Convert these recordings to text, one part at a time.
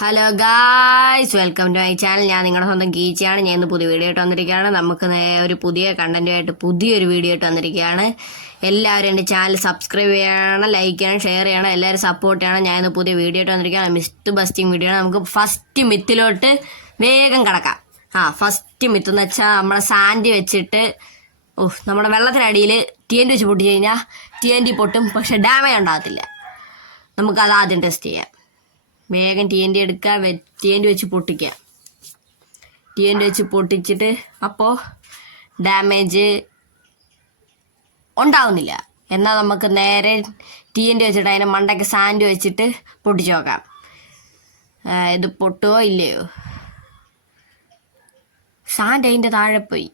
Hello guys, welcome to my channel. ഞാൻ നിങ്ങളുടെ സ്വന്തം കീച്ചയാണ്. ഞാൻ ഇന്ന് പുതിയ വീഡിയോ ആയിട്ട് വന്നിരിക്കുകയാണ്. നമുക്ക് ഒരു പുതിയ കണ്ടന്റുമായിട്ട് പുതിയൊരു വീഡിയോ ആയിട്ട് വന്നിരിക്കുകയാണ്. എല്ലാവരും എൻ്റെ ചാനൽ സബ്സ്ക്രൈബ് ചെയ്യണം, ലൈക്ക് ചെയ്യണം, ഷെയർ ചെയ്യണം, എല്ലാവരും സപ്പോർട്ട് ചെയ്യണം. ഞാൻ ഇന്ന് പുതിയ വീഡിയോ ആയിട്ട് വന്നിരിക്കുകയാണ്. മിത്ത് ബസ്റ്റിംഗ് വീഡിയോ ആണ്. നമുക്ക് ഫസ്റ്റ് മിത്തിലോട്ട് വേഗം കിടക്കാം. ഫസ്റ്റ് മിത്ത് എന്ന് വെച്ചാൽ നമ്മളെ സാൻഡ് വെച്ചിട്ട് നമ്മുടെ വെള്ളത്തിനടിയിൽ TNT വെച്ച് പൊട്ടിച്ച് കഴിഞ്ഞാൽ TNT പൊട്ടും, പക്ഷെ ഡാമേജ് ഉണ്ടാകത്തില്ല. നമുക്കത് ആദ്യം ടെസ്റ്റ് ചെയ്യാം. വേഗം TNT എടുക്കുക, TNT വെച്ച് പൊട്ടിക്കുക. TNT വെച്ച് പൊട്ടിച്ചിട്ട് അപ്പോൾ ഡാമേജ് ഉണ്ടാവുന്നില്ല. എന്നാൽ നമുക്ക് നേരെ TNT വെച്ചിട്ട് അതിൻ്റെ മണ്ടയ്ക്ക് സാൻഡ് വെച്ചിട്ട് പൊട്ടിച്ച് നോക്കാം. ഇത് പൊട്ടുമോ ഇല്ലയോ? സാൻഡ് അതിൻ്റെ താഴെ പോയി.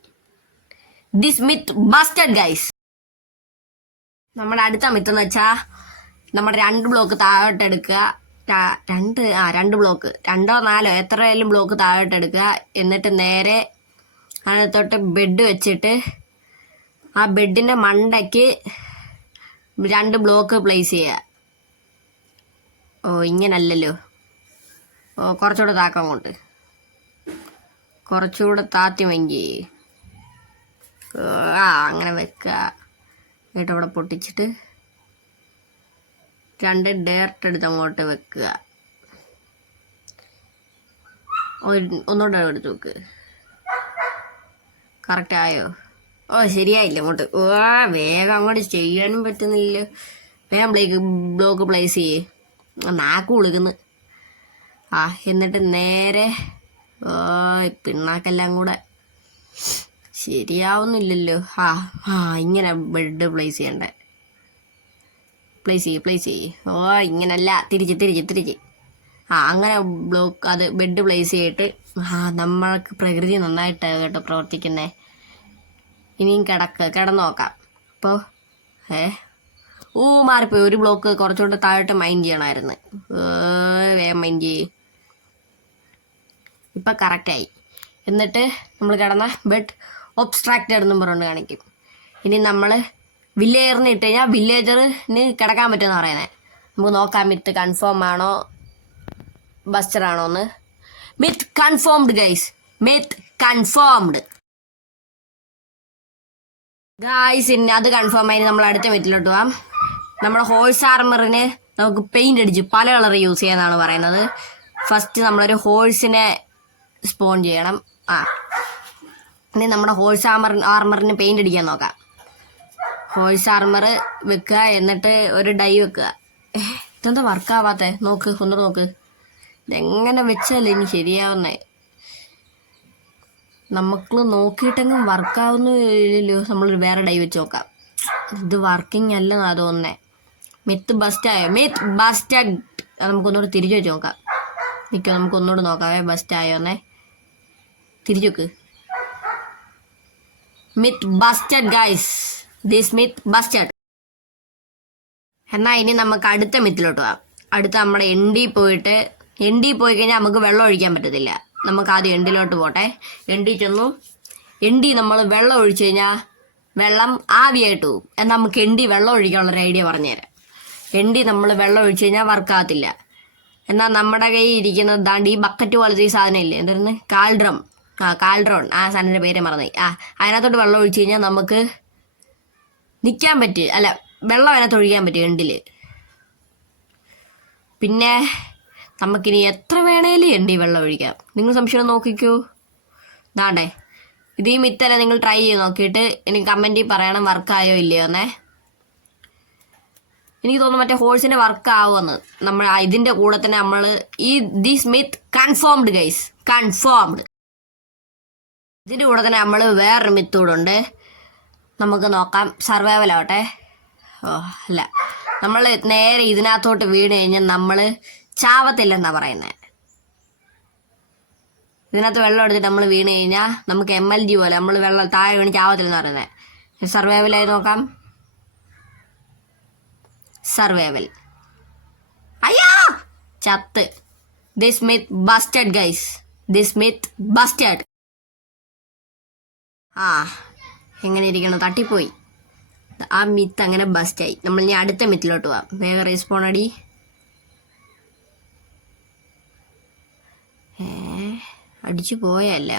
This myth busted guys. നമ്മുടെ അടുത്ത മിത്ത് എന്ന് വെച്ചാൽ നമ്മുടെ 2 ബ്ലോക്ക് താഴോട്ട് എടുക്കുക. 2 ബ്ലോക്ക്, 2 or 4 എത്രയായാലും ബ്ലോക്ക് താഴോട്ട് എടുക്കുക. എന്നിട്ട് നേരെ അതിനകത്തോട്ട് ബെഡ് വെച്ചിട്ട് ആ ബെഡിൻ്റെ മണ്ടയ്ക്ക് 2 ബ്ലോക്ക് പ്ലേസ് ചെയ്യുക. ഇങ്ങനല്ലല്ലോ. കുറച്ചുകൂടെ താക്കാൻ കൊണ്ട്, കുറച്ചുകൂടെ താത്തി വങ്കി. അങ്ങനെ വെക്കുക. എന്നിട്ട് അവിടെ പൊട്ടിച്ചിട്ട് 2 ഡയറക്റ്റ് എടുത്ത് അങ്ങോട്ട് വെക്കുക. ഒന്നുകൂടെ എടുത്ത് വെക്ക്. കറക്റ്റ് ആയോ? ശരിയായില്ല അങ്ങോട്ട്. വേഗം അങ്ങോട്ട് ചെയ്യാനും പറ്റുന്നില്ല. വേഗം ബ്ലോക്ക് പ്ലേസ് ചെയ്യേ. നാക്ക് കുളിക്കുന്നു. എന്നിട്ട് നേരെ പിണ്ണാക്കെല്ലാം കൂടെ ശരിയാവുന്നില്ലല്ലോ. ഇങ്ങനെ ബെഡ് പ്ലേസ് ചെയ്യണ്ടേ. പ്ലേസ് ചെയ്യ്. ഇങ്ങനല്ല, തിരിച്ച്. അങ്ങനെ ബ്ലോക്ക് അത് ബെഡ് പ്ലേസ് ചെയ്തിട്ട് നമ്മൾക്ക് പ്രകൃതി നന്നായിട്ട് കേട്ടോ പ്രവർത്തിക്കുന്നേ. ഇനിയും കിടന്ന് നോക്കാം. അപ്പോൾ മാറിപ്പോയി. ഒരു ബ്ലോക്ക് കുറച്ചുകൂടെ താഴോട്ട് മൈൻഡ് ചെയ്യണമായിരുന്നു. വേഗം മൈൻഡ് ചെയ്യ്. ഇപ്പം കറക്റ്റായി. എന്നിട്ട് നമ്മൾ കിടന്ന ബെഡ് ഒബ്സ്ട്രാക്റ്റഡ് എന്നും പറഞ്ഞുകൊണ്ട് കാണിക്കും. ഇനി നമ്മൾ വില്ലേജറിന് ഇട്ട് കഴിഞ്ഞാൽ വില്ലേജറിന് കിടക്കാൻ പറ്റുമെന്ന് പറയുന്നത്. നമുക്ക് നോക്കാം മിത്ത് കൺഫേം ആണോ ബസ്റ്റർ ആണോ എന്ന്. Myth confirmed guys. Myth confirmed guys. ഇനി അത് കൺഫേം ആയി നമ്മൾ അടുത്ത മിത്തിലോട്ട് പോവാം. നമ്മുടെ ഹോഴ്സ് ആർമറിന് നമുക്ക് പെയിന്റ് അടിച്ച് പല കളർ യൂസ് ചെയ്യാന്നാണ് പറയുന്നത്. ഫസ്റ്റ് നമ്മളൊരു ഹോഴ്സിനെ സ്പോൺ ചെയ്യണം. ഇനി നമ്മുടെ ഹോഴ്സ് ആർമറിന് പെയിന്റ് അടിക്കാൻ നോക്കാം. ഹോഴ്സ് ആർമർ വെക്കുക. എന്നിട്ട് ഒരു ഡൈ വെക്കുക. ഇതെന്താ വർക്കാവാത്തേ? ഒന്നുകൂടെ നോക്ക്. ഇതെങ്ങനെ വെച്ചാലേ ഇനി ശരിയാവുന്നേ? നമുക്ക് നോക്കിയിട്ടെങ്കിലും വർക്കാവുന്നില്ലല്ലോ. നമ്മളൊരു വേറെ ഡൈ വെച്ച് നോക്കാം. ഇത് വർക്കിംഗ് അല്ലെന്നാ തോന്നുന്നേ. മിത്ത് ബസ്റ്റായോ? Myth busted. നമുക്കൊന്നുകൂടെ തിരിച്ചു വെച്ച് നോക്കാം. നമുക്കൊന്നുകൂടെ നോക്കാവേ ബസ്റ്റ് ആയോന്നേ. തിരിച്ചു വെക്ക്. Myth busted guys. This myth busted. എന്നാൽ ഇനി നമുക്ക് അടുത്ത മിത്തിലോട്ട് പോവാം. അടുത്ത നമ്മുടെ എൻഡി പോയി കഴിഞ്ഞാൽ നമുക്ക് വെള്ളം ഒഴിക്കാൻ പറ്റത്തില്ല. നമുക്ക് ആദ്യം എൻഡിലോട്ട് പോട്ടെ. എൻഡി നമ്മൾ വെള്ളം ഒഴിച്ചു കഴിഞ്ഞാൽ വെള്ളം ആവിയായിട്ട് പോകും. എന്നാൽ നമുക്ക് വെള്ളം ഒഴിക്കാനുള്ളൊരു ഐഡിയ പറഞ്ഞുതരാം. നമ്മൾ വെള്ളം ഒഴിച്ചു കഴിഞ്ഞാൽ വർക്കാകത്തില്ല. എന്നാൽ നമ്മുടെ കയ്യിൽ ഇരിക്കുന്നത് ദാണ്ട് ഈ ബക്കറ്റ് പോലത്തെ ഈ സാധനം ഇല്ലേ, എന്തായിരുന്നു? കാൽഡ്രോൺ. ആ സാധനത്തിൻ്റെ പേര് മറന്നുപോയി. അതിനകത്തോട്ട് വെള്ളം ഒഴിച്ചു കഴിഞ്ഞാൽ നമുക്ക് നിൽക്കാൻ പറ്റും. അല്ല, വെള്ളം അതിനകത്ത് ഒഴിക്കാൻ പറ്റും എൻഡിൽ. പിന്നെ നമുക്കിനി എത്ര വേണേലും വെള്ളം ഒഴിക്കാം. നിങ്ങൾ സംശയം നോക്കിക്കോ. ദാണ്ടേ ഇത് ഈ മിത്തല്ല. നിങ്ങൾ ട്രൈ ചെയ്ത് നോക്കിയിട്ട് എനിക്ക് കമൻറ്റിൽ പറയണം വർക്കായോ ഇല്ലയോ എന്നേ. എനിക്ക് തോന്നുന്നു മറ്റേ ഹോഴ്സിൻ്റെ വർക്ക് ആവുമെന്ന്. നമ്മൾ ഇതിൻ്റെ കൂടെ തന്നെ നമ്മൾ this myth confirmed guys. Confirmed. ഇതിൻ്റെ കൂടെ തന്നെ നമ്മൾ വേറൊരു മിത്ത് കൂടെ ഉണ്ട്. നമുക്ക് നോക്കാം. സർവൈവൽ ആവട്ടെ. അല്ല, നമ്മൾ നേരെ ഇതിനകത്തോട്ട് വീണ് കഴിഞ്ഞാൽ നമ്മൾ ചാവത്തില്ലെന്നാണ് പറയുന്നത്. ഇതിനകത്ത് വെള്ളം എടുത്തിട്ട് നമ്മൾ വീണ് കഴിഞ്ഞാൽ നമുക്ക് MLG പോലെ നമ്മൾ വെള്ളം താഴെ വീണ് ചാവത്തില്ലെന്ന് പറയുന്നത്. സർവൈവലായി നോക്കാം. സർവൈവൽ. അയ്യോ, ചത്ത്. This myth busted guys. This myth busted. എങ്ങനെ ഇരിക്കണം? തട്ടിപ്പോയി. ആ മിത്ത് അങ്ങനെ ബസ്റ്റായി. നമ്മൾ ഇനി അടുത്ത മിത്തിലോട്ട് പോവാം. വേഗം റെസ്പോൺ അടി. അടിച്ചു പോയല്ല.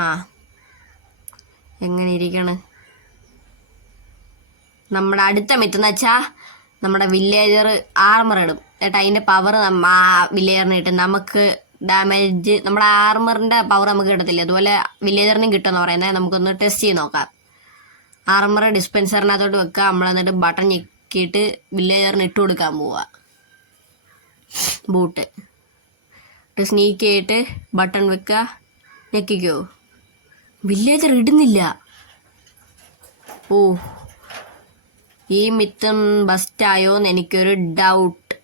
ആ എങ്ങനെ ഇരിക്കണ് നമ്മുടെ അടുത്ത മിത്തെന്ന് വെച്ചാൽ നമ്മുടെ വില്ലേജർ ആർമർ ഇടും കേട്ടോ. അതിൻ്റെ പവർ വില്ലേജറിന് കിട്ടും. നമുക്ക് ഡാമേജ് നമ്മുടെ ആർമറിൻ്റെ പവർ നമുക്ക് കിട്ടത്തില്ല, അതുപോലെ വില്ലേജറിനും കിട്ടുമെന്ന് പറയുന്നത്. നമുക്കൊന്ന് ടെസ്റ്റ് ചെയ്ത് നോക്കാം. ആർമർ ഡിസ്പെൻസറിനകത്തോട്ട് വെക്കുക. നമ്മൾ എന്നിട്ട് ബട്ടൺ ഞെക്കിയിട്ട് വില്ലേജറിന് ഇട്ട് കൊടുക്കാൻ പോവുക. ബൂട്ട് സ്നീക്ക് ചെയ്തിട്ട് ബട്ടൺ വെക്കുക, ഞെക്കിക്കോ. വില്ലേജർ ഇടുന്നില്ല. ഓ, ഈ മിത്തും ബസ്റ്റായോ എന്ന് എനിക്കൊരു ഡൗട്ട്.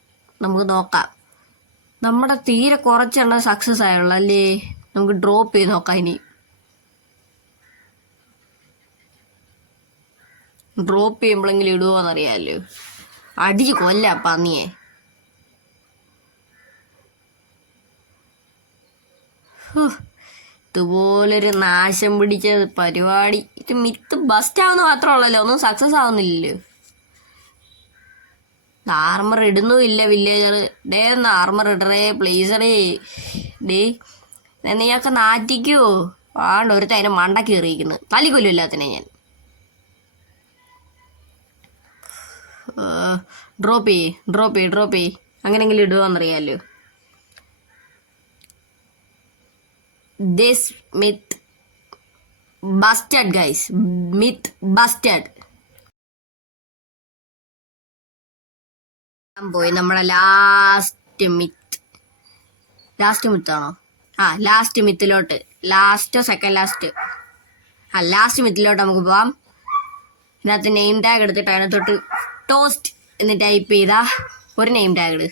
നമുക്ക് നോക്കാം. നമ്മുടെ തീരെ കുറച്ചെണ്ണം സക്സസ് ആയുള്ളൂ അല്ലേ. നമുക്ക് ഡ്രോപ്പ് ചെയ്ത് നോക്കാം. ഇനി ഡ്രോപ്പ് ചെയ്യുമ്പോഴെങ്കിലും ഇടുമോയെന്നറിയാമല്ലോ. അടിച്ച് കൊല്ല പന്നിയെ. ഇതുപോലൊരു നാശം പിടിച്ച പരിപാടി. ഇത് മിത്ത് ബസ്റ്റ് ആവുന്ന മാത്രമുള്ളല്ലോ, ഒന്നും സക്സസ് ആവുന്നില്ലല്ലോ. ആർമർ ഇടുന്നുമില്ല വില്ലേജർ. ഡേ ഒന്ന് ആർമർ ഇടറേ പ്ലീസറേ. ഡേ നീയൊക്കെ നാറ്റിക്കുവോ? ആണ്ട് ഒരുത്ത അതിനെ മണ്ട കയറിയിരിക്കുന്നു. തല്ലിക്കൊല്ലും എല്ലാത്തിനെ ഞാൻ. ഡ്രോപ്പ് ചെയ്യ്. അങ്ങനെങ്കിലും ഇടുകയെന്നറിയാമല്ലോ. This myth busted guys. Myth busted. പോയി നമ്മുടെ ലാസ്റ്റ് മിത്താണോ? ലാസ്റ്റ് മിത്തിലോട്ട്. ലാസ്റ്റ് മിത്തിലോട്ട് നമുക്ക് പോവാം. ഇതിനകത്ത് നെയിം ടാഗ് എടുത്തിട്ട് അതിനകത്തോട്ട് ടോസ്റ്റ് എന്ന് ടൈപ്പ് ചെയ്താ ഒരു നെയിം ടാഗ് ഇട്.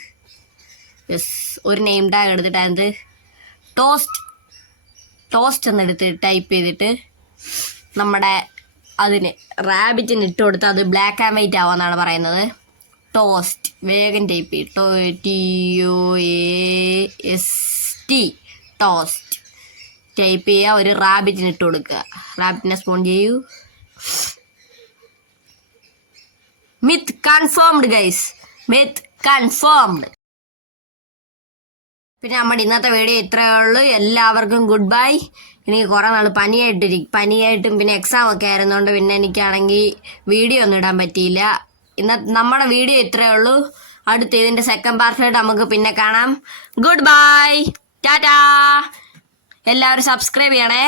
ഒരു നെയിം ടാഗ് എടുത്തിട്ട് അതിനകത്ത് ടോസ്റ്റ് എന്നെടുത്ത് ടൈപ്പ് ചെയ്തിട്ട് നമ്മുടെ അതിന് റാബിറ്റിന് ഇട്ട് കൊടുത്ത് അത് ബ്ലാക്ക് ആൻഡ് വൈറ്റ് ആവാന്നാണ് പറയുന്നത്. ടോസ്റ്റ് വേഗം ടൈപ്പ് ചെയ്യും. TOAST ടോസ്റ്റ് ടൈപ്പ് ചെയ്യുക. ഒരു റാബിറ്റിന് ഇട്ട് കൊടുക്കുക. റാബിറ്റിനെ സ്പോൺ ചെയ്യൂ. Myth confirmed guys. Myth confirmed. പിന്നെ നമ്മുടെ ഇന്നത്തെ വീഡിയോ ഇത്രയേ ഉള്ളൂ. എല്ലാവർക്കും ഗുഡ് ബൈ. എനിക്ക് കുറേ നാൾ പനിയായിട്ടും പിന്നെ എക്സാം ഒക്കെ ആയിരുന്നുകൊണ്ട് പിന്നെ എനിക്കാണെങ്കിൽ വീഡിയോ ഒന്നും ഇടാൻ പറ്റിയില്ല. നമ്മുടെ വീഡിയോ ഇത്രയേ ഉള്ളൂ. അടുത്ത ഇതിൻ്റെ സെക്കൻഡ് പാർട്ടായിട്ട് നമുക്ക് പിന്നെ കാണാം. Good bye, Tata. എല്ലാവരും സബ്സ്ക്രൈബ് ചെയ്യണേ.